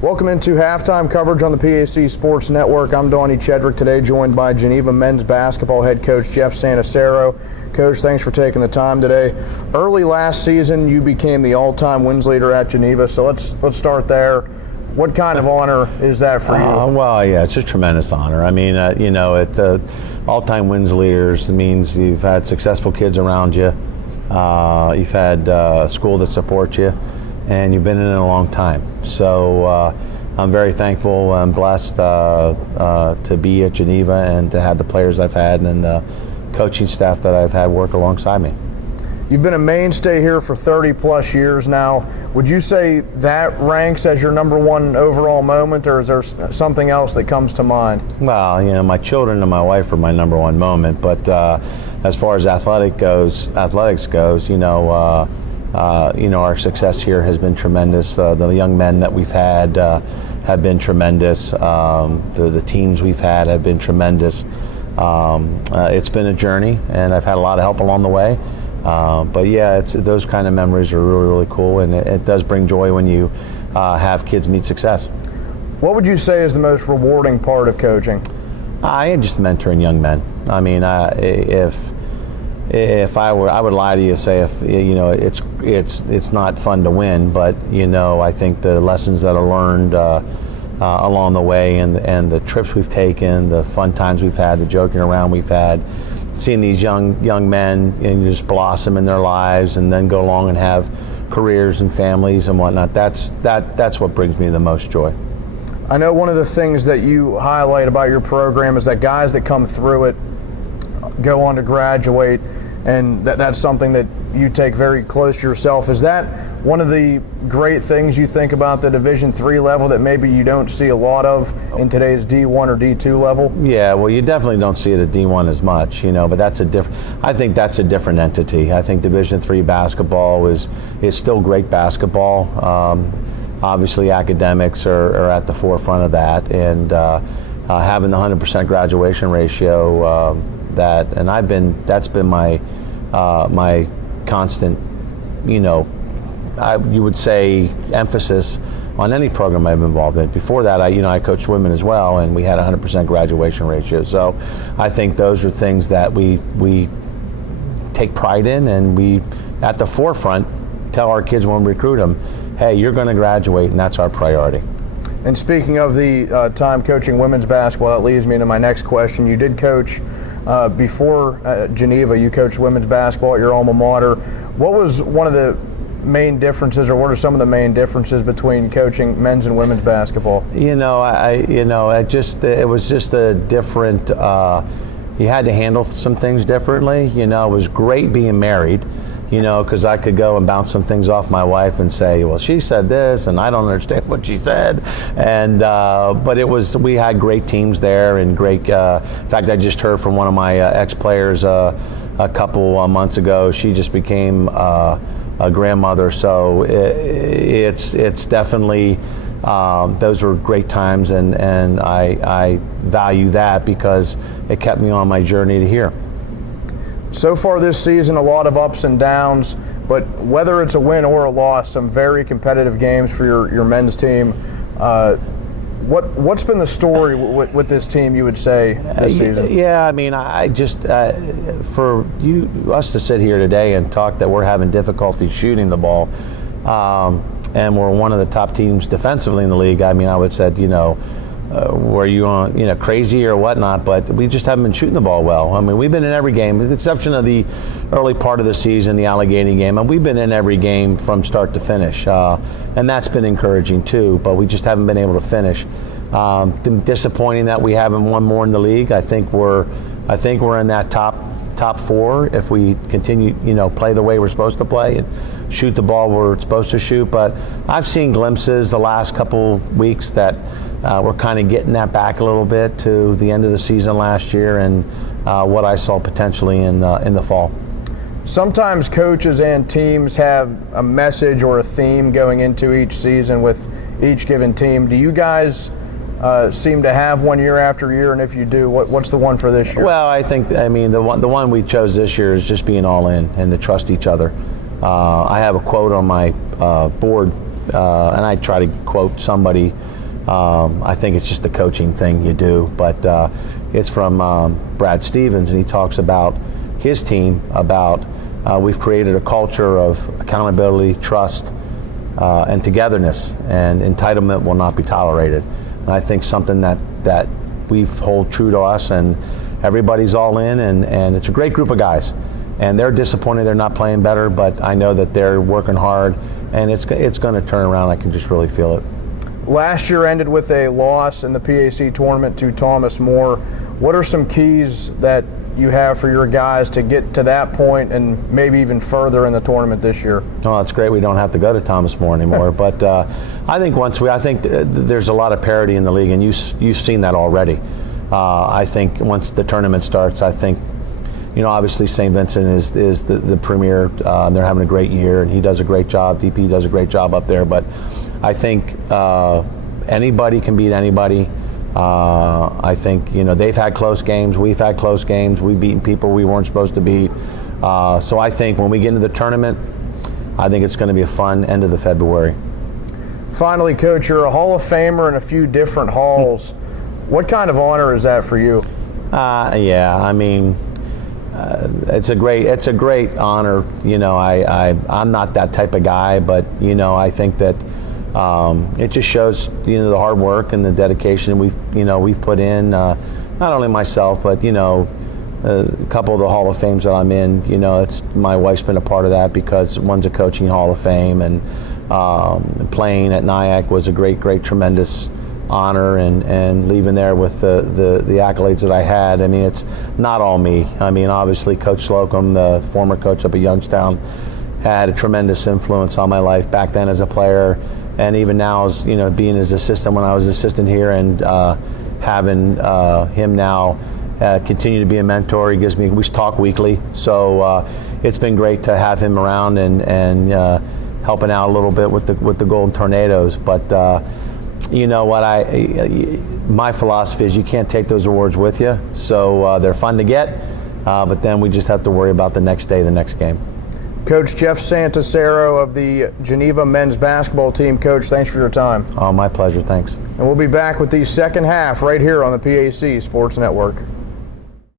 Welcome into halftime coverage on the PAC Sports Network. I'm Donnie Chedrick today, joined by Geneva men's basketball head coach Jeff Santarsiero. Coach, thanks for taking the time today. Early last season, you became the all-time wins leader at Geneva, so let's start there. What kind of honor is that for you? Well, yeah, it's a tremendous honor. I mean, all-time wins leaders means you've had successful kids around you, you've had a school that supports you, and you've been in it a long time. So I'm very thankful and blessed to be at Geneva and to have the players I've had and the coaching staff that I've had work alongside me. You've been a mainstay here for 30 plus years now. Would you say that ranks as your number one overall moment, or is there something else that comes to mind? Well, my children and my wife are my number one moment, but as far as athletics goes, our success here has been tremendous. The young men that we've had have been tremendous. The teams we've had have been tremendous. It's been a journey, and I've had a lot of help along the way. But yeah, those kind of memories are really, really cool, and it does bring joy when you have kids meet success. What would you say is the most rewarding part of coaching? I am just mentoring young men. I mean, if I would lie to you, say it's not fun to win, but I think the lessons that are learned along the way, and the trips we've taken, the fun times we've had, the joking around we've had, seeing these young men and just blossom in their lives, and then go along and have careers and families and whatnot. That's what brings me the most joy. I know one of the things that you highlight about your program is that guys that come through it go on to graduate, and that's something that you take very close to yourself. Is that one of the great things you think about the Division III level that maybe you don't see a lot of in today's D1 or D2 level? Yeah, well, you definitely don't see it at D1 as much, but I think that's a different entity. I think Division III basketball is still great basketball. Obviously, academics are at the forefront of that, and having the 100% graduation ratio, that's been my constant, you would say, emphasis on any program I've been involved in. Before that, I coached women as well, and we had a 100% graduation ratio. So I think those are things that we take pride in, and we, at the forefront, tell our kids when we recruit them, hey, you're going to graduate, and that's our priority. And speaking of the time coaching women's basketball, that leads me into my next question. You did coach before Geneva. You coached women's basketball at your alma mater. What was one of the main differences, or what are some of the main differences between coaching men's and women's basketball? It was just a different. You had to handle some things differently. It was great being married, because I could go and bounce some things off my wife and say, well, she said this, and I don't understand what she said. And but we had great teams there, and great. In fact, I just heard from one of my ex-players a couple months ago. She just became a grandmother, so it's definitely. Those were great times, and I value that because it kept me on my journey to here. So far this season, a lot of ups and downs, but whether it's a win or a loss, some very competitive games for your men's team. What's been the story with this team, you would say, this season? Yeah, I mean, I just for us to sit here today and talk that we're having difficulty shooting the ball, and we're one of the top teams defensively in the league. I mean, I would say, were you on, crazy or whatnot, but we just haven't been shooting the ball well. I mean, we've been in every game, with the exception of the early part of the season, the Allegheny game, and we've been in every game from start to finish, and that's been encouraging too, but we just haven't been able to finish. Disappointing that we haven't won more in the league. I think we're in that top four if we continue, play the way we're supposed to play and shoot the ball we're supposed to shoot. But I've seen glimpses the last couple weeks that we're kind of getting that back a little bit to the end of the season last year, and what I saw potentially in the fall. Sometimes coaches and teams have a message or a theme going into each season with each given team. Do you guys seem to have one year after year, and if you do, what's the one for this year? Well, the one we chose this year is just being all in and to trust each other. I have a quote on my board and I try to quote somebody. I think it's just the coaching thing you do, but it's from Brad Stevens, and he talks about his team, about we've created a culture of accountability, trust, and togetherness, and entitlement will not be tolerated. And I think something that we've hold true to us, and everybody's all in, and it's a great group of guys. And they're disappointed they're not playing better, but I know that they're working hard, and it's going to turn around. I can just really feel it. Last year ended with a loss in the PAC tournament to Thomas More. What are some keys that you have for your guys to get to that point and maybe even further in the tournament this year? Oh, it's great we don't have to go to Thomas More anymore. But I think there's a lot of parity in the league, and you've seen that already. I think once the tournament starts, I think, obviously St. Vincent is the premier. They're having a great year, and he does a great job. DP does a great job up there. But I think anybody can beat anybody. I think, they've had close games. We've had close games. We've beaten people we weren't supposed to beat. So I think when we get into the tournament, I think it's going to be a fun end of the February. Finally, Coach, you're a Hall of Famer in a few different halls. What kind of honor is that for you? It's a great honor. I'm not that type of guy, but I think that it just shows the hard work and the dedication we've put in. Not only myself, but a couple of the Hall of Fames that I'm in. It's my wife's been a part of that, because one's a coaching Hall of Fame, and playing at Nyack was a great, tremendous honor, and leaving there with the accolades that I had. It's not all me. Obviously Coach Slocum, the former coach up at Youngstown, had a tremendous influence on my life back then as a player, and even now as being his assistant when I was assistant here, and having him now continue to be a mentor. We talk weekly, so it's been great to have him around and helping out a little bit with the Golden Tornadoes. But my philosophy is you can't take those awards with you, so they're fun to get, but then we just have to worry about the next day, the next game. Coach Jeff Santarsiero of the Geneva men's basketball team. Coach, thanks for your time. Oh, my pleasure. Thanks. And we'll be back with the second half right here on the PAC Sports Network.